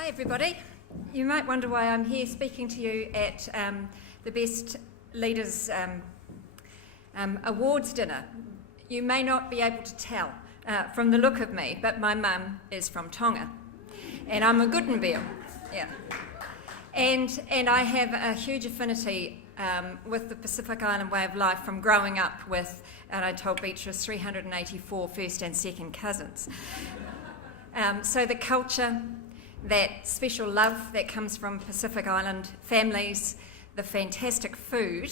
Hi everybody. You might wonder why I'm here speaking to you at the Best Leaders Awards dinner. You may not be able to tell from the look of me, but my mum is from Tonga and I'm a Gutenberg. Yeah. And I have a huge affinity with the Pacific Island way of life from growing up with, and I told Beatrice, 384 first and second cousins. So the culture, that special love that comes from Pacific Island families, the fantastic food,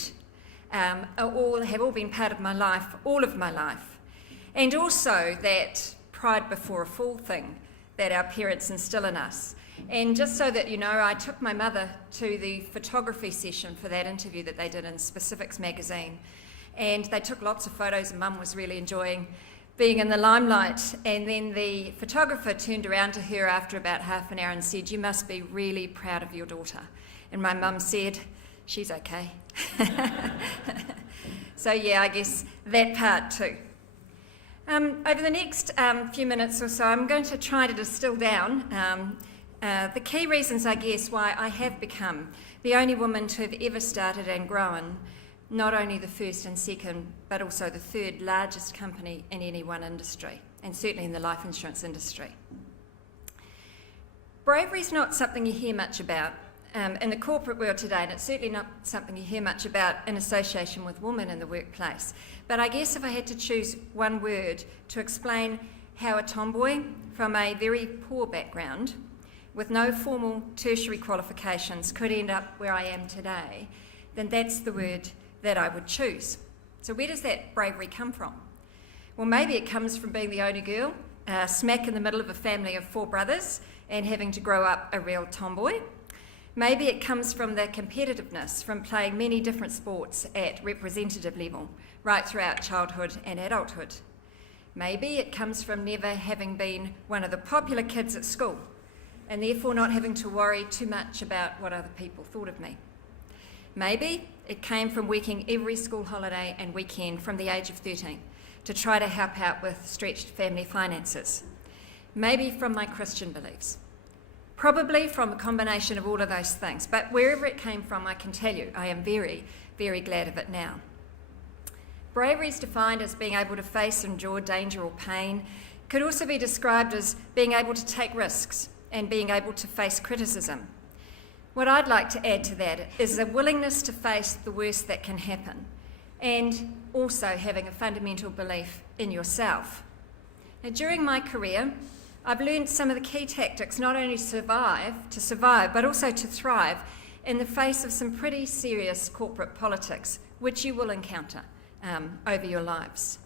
have all been part of my life, all of my life. And also that pride before a fall thing that our parents instill in us. And just so that you know, I took my mother to the photography session for that interview that they did in Specifics magazine. And they took lots of photos and Mum was really enjoying being in the limelight, and then the photographer turned around to her after about half an hour and said, "You must be really proud of your daughter." And my mum said, "She's okay." So yeah, I guess that part too. Over the next few minutes or so, I'm going to try to distill down the key reasons, I guess, why I have become the only woman to have ever started and grown not only the first and second, but also the third largest company in any one industry, and certainly in the life insurance industry. Bravery is not something you hear much about in the corporate world today, and it's certainly not something you hear much about in association with women in the workplace. But I guess if I had to choose one word to explain how a tomboy from a very poor background, with no formal tertiary qualifications, could end up where I am today, then that's the word that I would choose. So where does that bravery come from? Well, maybe it comes from being the only girl, smack in the middle of a family of 4 brothers and having to grow up a real tomboy. Maybe it comes from the competitiveness from playing many different sports at representative level, right throughout childhood and adulthood. Maybe it comes from never having been one of the popular kids at school and therefore not having to worry too much about what other people thought of me. Maybe it came from working every school holiday and weekend from the age of 13 to try to help out with stretched family finances. Maybe from my Christian beliefs. Probably from a combination of all of those things, but wherever it came from, I can tell you, I am very, very glad of it now. Bravery is defined as being able to face and endure danger or pain. It could also be described as being able to take risks and being able to face criticism. What I'd like to add to that is a willingness to face the worst that can happen, and also having a fundamental belief in yourself. Now, during my career, I've learned some of the key tactics not only to survive, but also to thrive in the face of some pretty serious corporate politics, which you will encounter over your lives.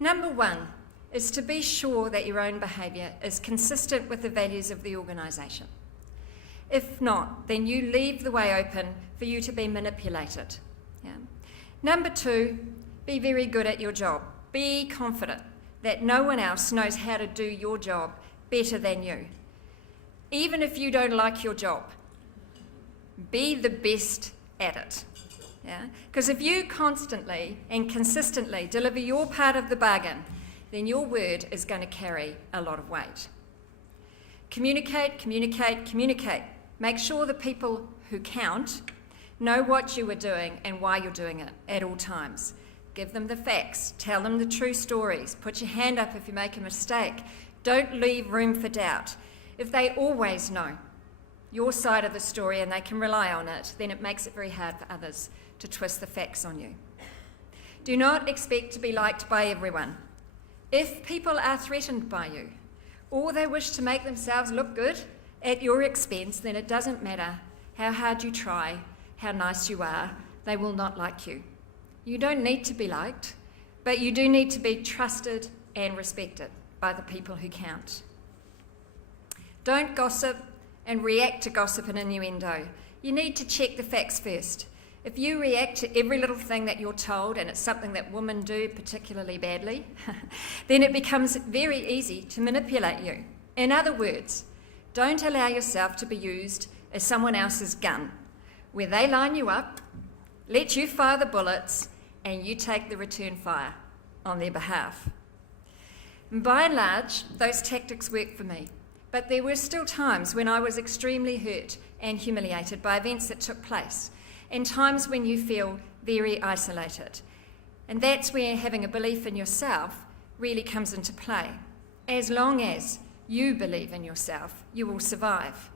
Number 1 is to be sure that your own behaviour is consistent with the values of the organisation. If not, then you leave the way open for you to be manipulated. Yeah. Number 2, be very good at your job. Be confident that no one else knows how to do your job better than you. Even if you don't like your job, be the best at it. Yeah? Because if you constantly and consistently deliver your part of the bargain, then your word is going to carry a lot of weight. Communicate, communicate, communicate. Make sure the people who count know what you are doing and why you're doing it at all times. Give them the facts, tell them the true stories, put your hand up if you make a mistake. Don't leave room for doubt. If they always know your side of the story and they can rely on it, then it makes it very hard for others to twist the facts on you. Do not expect to be liked by everyone. If people are threatened by you, or they wish to make themselves look good at your expense, then it doesn't matter how hard you try, how nice you are, they will not like you. You don't need to be liked, but you do need to be trusted and respected by the people who count. Don't gossip and react to gossip and innuendo. You need to check the facts first. If you react to every little thing that you're told, and it's something that women do particularly badly, then it becomes very easy to manipulate you. In other words, don't allow yourself to be used as someone else's gun, where they line you up, let you fire the bullets, and you take the return fire on their behalf. And by and large, those tactics work for me. but there were still times when I was extremely hurt and humiliated by events that took place, and times when you feel very isolated. And that's where having a belief in yourself really comes into play. As long as you believe in yourself, you will survive.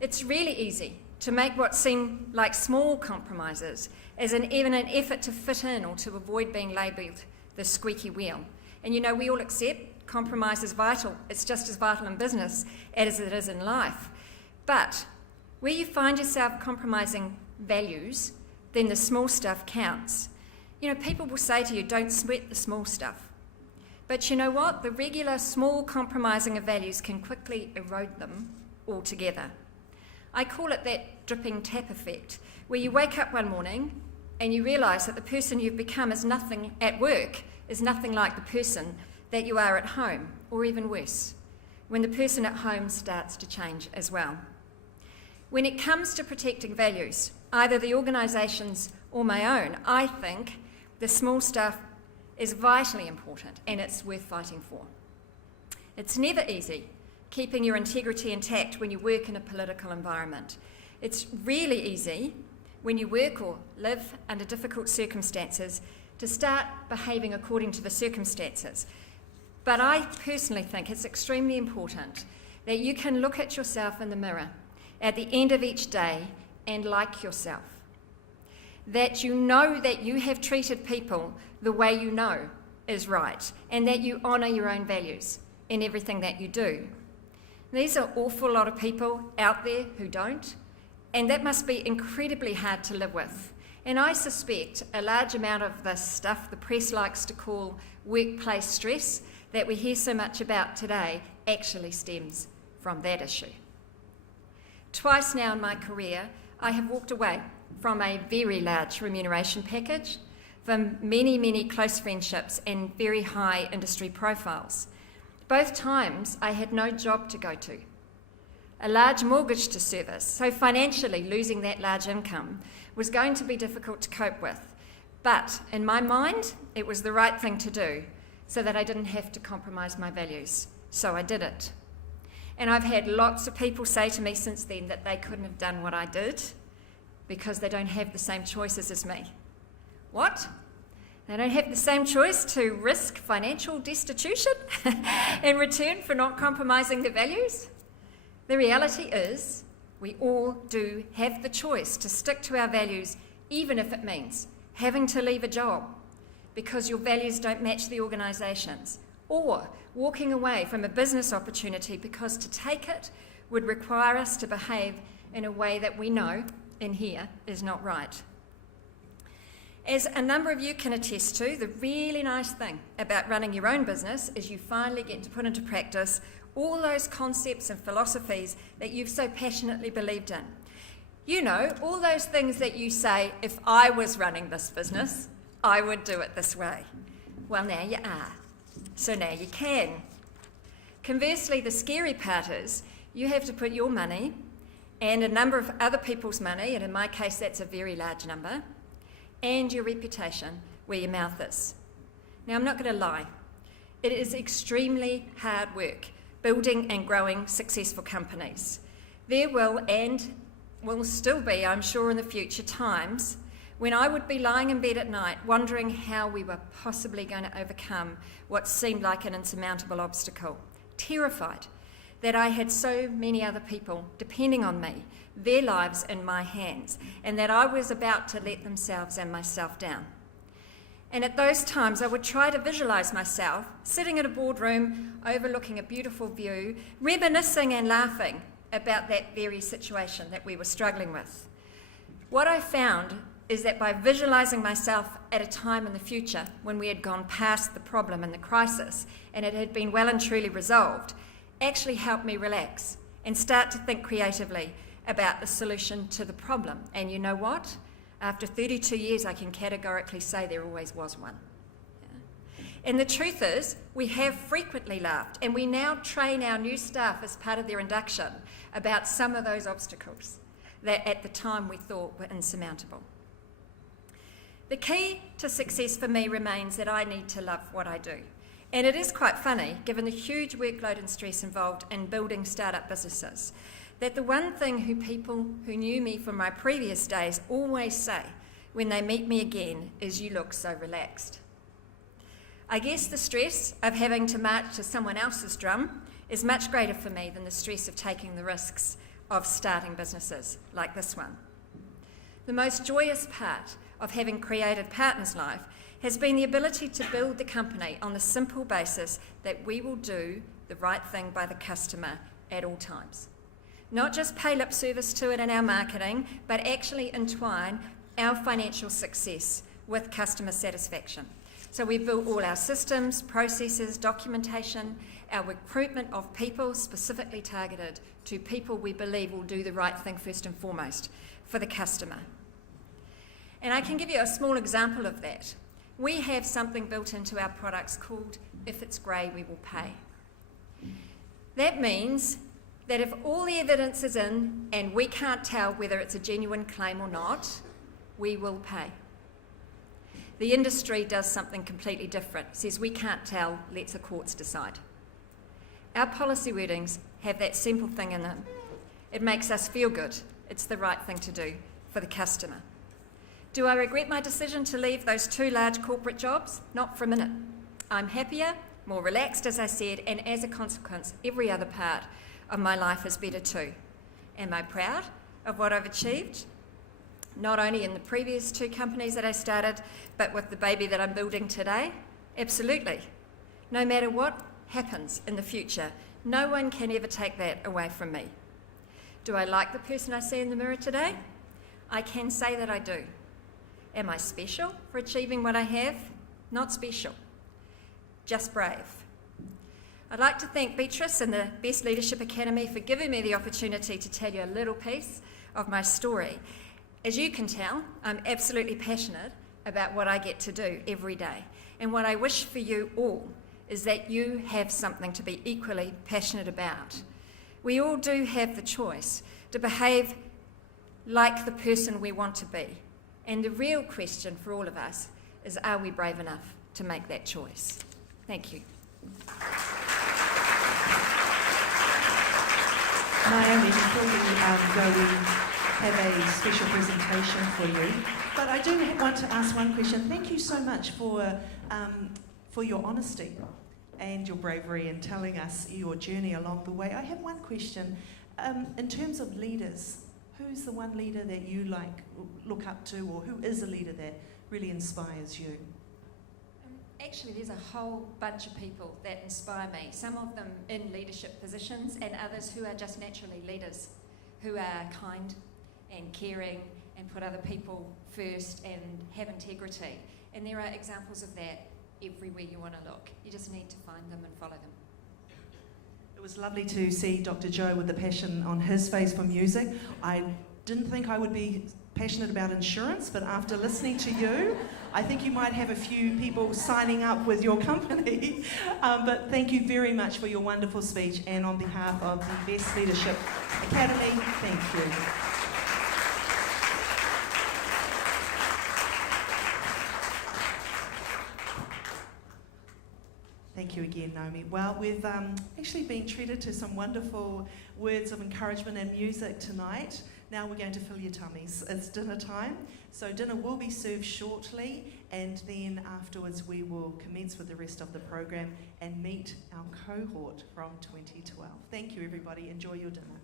It's really easy to make what seem like small compromises as even an effort to fit in or to avoid being labelled the squeaky wheel. And you know, we all accept compromise is vital. It's just as vital in business as it is in life. But where you find yourself compromising values, then the small stuff counts. You know, people will say to you, don't sweat the small stuff. But you know what? The regular small compromising of values can quickly erode them altogether. I call it that dripping tap effect, where you wake up one morning and you realise that the person you've become is nothing at work, is nothing like the person that you are at home, or even worse, when the person at home starts to change as well. When it comes to protecting values, either the organisation's or my own, I think the small stuff is vitally important and it's worth fighting for. It's never easy keeping your integrity intact when you work in a political environment. It's really easy when you work or live under difficult circumstances to start behaving according to the circumstances. But I personally think it's extremely important that you can look at yourself in the mirror at the end of each day and like yourself. That you know that you have treated people the way you know is right, and that you honour your own values in everything that you do. These are an awful lot of people out there who don't, and that must be incredibly hard to live with. And I suspect a large amount of this stuff the press likes to call workplace stress that we hear so much about today actually stems from that issue. Twice now in my career, I have walked away from a very large remuneration package, from many, many close friendships and very high industry profiles. Both times I had no job to go to, a large mortgage to service, so financially losing that large income was going to be difficult to cope with. But in my mind, it was the right thing to do so that I didn't have to compromise my values. So I did it. And I've had lots of people say to me since then that they couldn't have done what I did because they don't have the same choices as me. What? They don't have the same choice to risk financial destitution in return for not compromising their values? The reality is we all do have the choice to stick to our values, even if it means having to leave a job because your values don't match the organisation's, or walking away from a business opportunity because to take it would require us to behave in a way that we know in here is not right. As a number of you can attest to, the really nice thing about running your own business is you finally get to put into practice all those concepts and philosophies that you've so passionately believed in. You know, all those things that you say, if I was running this business, I would do it this way. Well, now you are. So now you can. Conversely, the scary part is you have to put your money and a number of other people's money, and in my case that's a very large number, and your reputation where your mouth is. Now, I'm not going to lie. It is extremely hard work building and growing successful companies. There will and will still be, I'm sure in the future, times when I would be lying in bed at night wondering how we were possibly going to overcome what seemed like an insurmountable obstacle, terrified that I had so many other people depending on me, their lives in my hands, and that I was about to let themselves and myself down. And at those times I would try to visualise myself sitting in a boardroom overlooking a beautiful view, reminiscing and laughing about that very situation that we were struggling with. What I found is that by visualising myself at a time in the future when we had gone past the problem and the crisis and it had been well and truly resolved, actually helped me relax and start to think creatively about the solution to the problem. And you know what? After 32 years, I can categorically say there always was one. Yeah. And the truth is, we have frequently laughed, and we now train our new staff as part of their induction about some of those obstacles that at the time we thought were insurmountable. The key to success for me remains that I need to love what I do. And it is quite funny, given the huge workload and stress involved in building startup businesses, that the one thing who people who knew me from my previous days always say when they meet me again is, "You look so relaxed." I guess the stress of having to march to someone else's drum is much greater for me than the stress of taking the risks of starting businesses like this one. The most joyous part of having created PartnersLife has been the ability to build the company on the simple basis that we will do the right thing by the customer at all times. Not just pay lip service to it in our marketing, but actually entwine our financial success with customer satisfaction. So we built all our systems, processes, documentation, our recruitment of people specifically targeted to people we believe will do the right thing first and foremost for the customer. And I can give you a small example of that. We have something built into our products called "If it's grey, we will pay." That means that if all the evidence is in and we can't tell whether it's a genuine claim or not, we will pay. The industry does something completely different. It says we can't tell, let the courts decide. Our policy wordings have that simple thing in them. It makes us feel good. It's the right thing to do for the customer. Do I regret my decision to leave those 2 large corporate jobs? Not for a minute. I'm happier, more relaxed, as I said, and as a consequence, every other part of my life is better too. Am I proud of what I've achieved? Not only in the previous 2 companies that I started, but with the baby that I'm building today? Absolutely. No matter what happens in the future, no one can ever take that away from me. Do I like the person I see in the mirror today? I can say that I do. Am I special for achieving what I have? Not special, just brave. I'd like to thank Beatrice and the Best Leadership Academy for giving me the opportunity to tell you a little piece of my story. As you can tell, I'm absolutely passionate about what I get to do every day. And what I wish for you all is that you have something to be equally passionate about. We all do have the choice to behave like the person we want to be. And the real question for all of us is, are we brave enough to make that choice? Thank you. Naomi, before we go, we have a special presentation for you. But I do want to ask one question. Thank you so much for your honesty and your bravery in telling us your journey along the way. I have one question. In terms of leaders, who's the one leader that you look up to, or who is a leader that really inspires you? Actually, there's a whole bunch of people that inspire me, some of them in leadership positions and others who are just naturally leaders, who are kind and caring and put other people first and have integrity. And there are examples of that everywhere you want to look. You just need to find them and follow them. It was lovely to see Dr. Joe with the passion on his face for music. I didn't think I would be passionate about insurance, but after listening to you, I think you might have a few people signing up with your company. But thank you very much for your wonderful speech, and on behalf of the Best Leadership Academy, thank you. Thank you again, Naomi. Well, we've actually been treated to some wonderful words of encouragement and music tonight. Now we're going to fill your tummies. It's dinner time, so dinner will be served shortly, and then afterwards we will commence with the rest of the program and meet our cohort from 2012. Thank you, everybody. Enjoy your dinner.